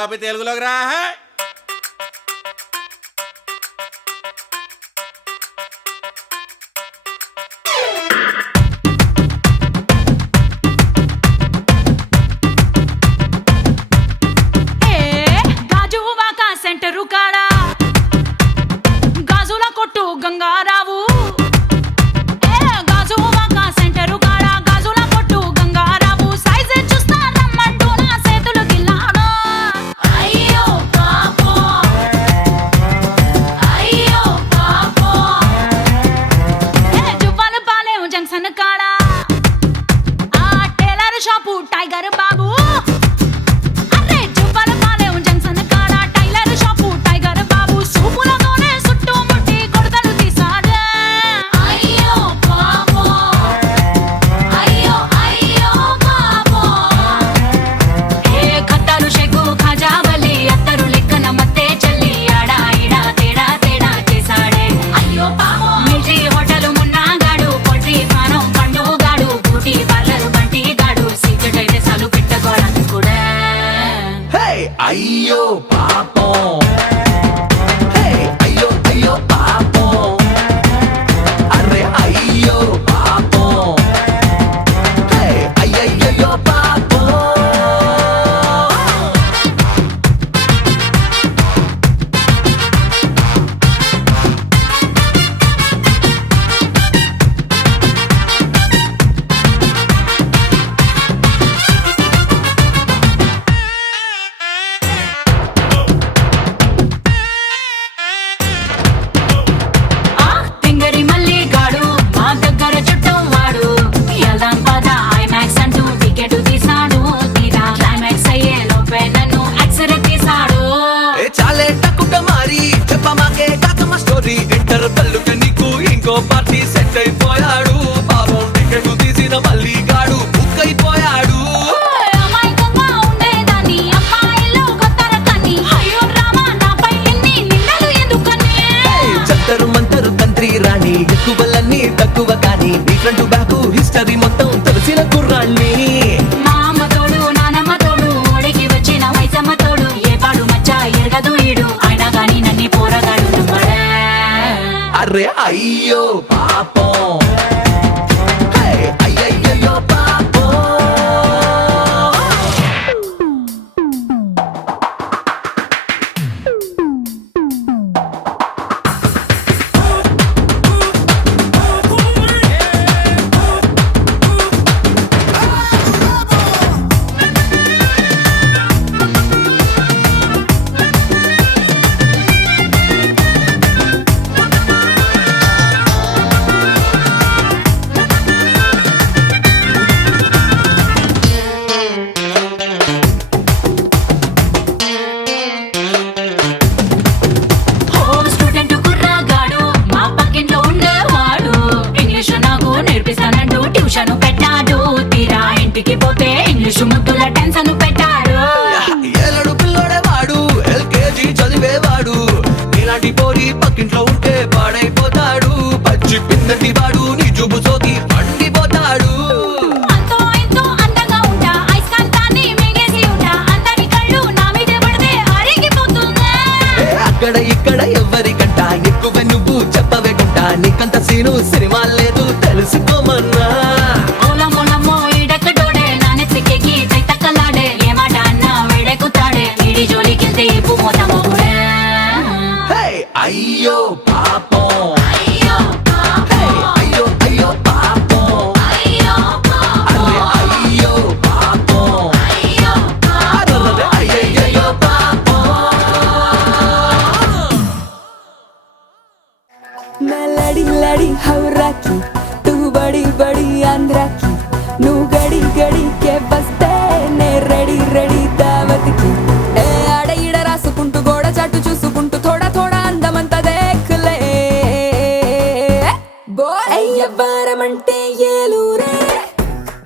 ఆపి తెలుగులోకి రా. సెంటరు కాడా గాజుల కొట్టు గంగారావు గాజువాక సెంటరు కాడా గాజుల కొట్టు గంగారావు సైజే చూస్తా రమ్మంటూ నా చేతులు గిల్లాడు. అయ్యో పాపో అయ్యో పాపో జువ్వాలు పాలేం జంక్షన్ కాడా ఆ టైలర్ షాపు టైగర్ బాబు. అయ్యో పాపం అయ్యో అయ్యో పాపం అరే అయ్యో పాపం అయ్యయ్యో పాపం. ఇంకో పార్టీ సెట్ అయిపోయాడు పాపం టికెట్ తీసిన మళ్ళీ గాడు బుక్ అయిపోయాడు. జంతరు మంతరు తంత్రి రాణి ఎక్కువలన్నీ తక్కువ కానీ నీ ఫ్రంట్ బ్యాక్ హిస్టరీ మొత్తం తెలిసిన కుర్రాణ్ణి. మామ తోడు నానమ్మ తోడు ఓడికి వచ్చిన వైసమ్మ తోడు ఏ పాడు మచ్చ ఎరగదు ఈడు అయినా గాని నన్ను పోరగాడు. అరే అయ్యో పాపం అయ్యయ్యో పాపం. ఏలడు పిల్లోడేవాడు ఎల్కేజీ చదివేవాడు నీలాంటి పోరి పక్కింట్లో ఉంటే పాడైపోతాడు. పచ్చి పిన్నటి వాడు నీ చూపు సోకి పండిపోతాడు. అక్కడ ఇక్కడ ఎవరికంట ఎక్కువ నువ్వు చెప్పవే గుంట నీకంత సీను సినిమా లేదు తెలుసుకోమన్నా. అయ్యో పాపం అయ్యో అయ్యో పాపం అరే అయ్యో పాపం అయ్యయ్యో పాపం. मैं लड़ी लड़ी हवरा की तू बड़ी बड़ी आंध्रा की नू गड़ी गड़ी के बस्ते ने रेडी रेडी दावत की ए आड़ इड़ रासुकुंटू गोड़ चाटू चूसुकुंटू थोड़ा थोड़ा అందమంతా देख ले बोल अय्यवारमंटे ఏలూరే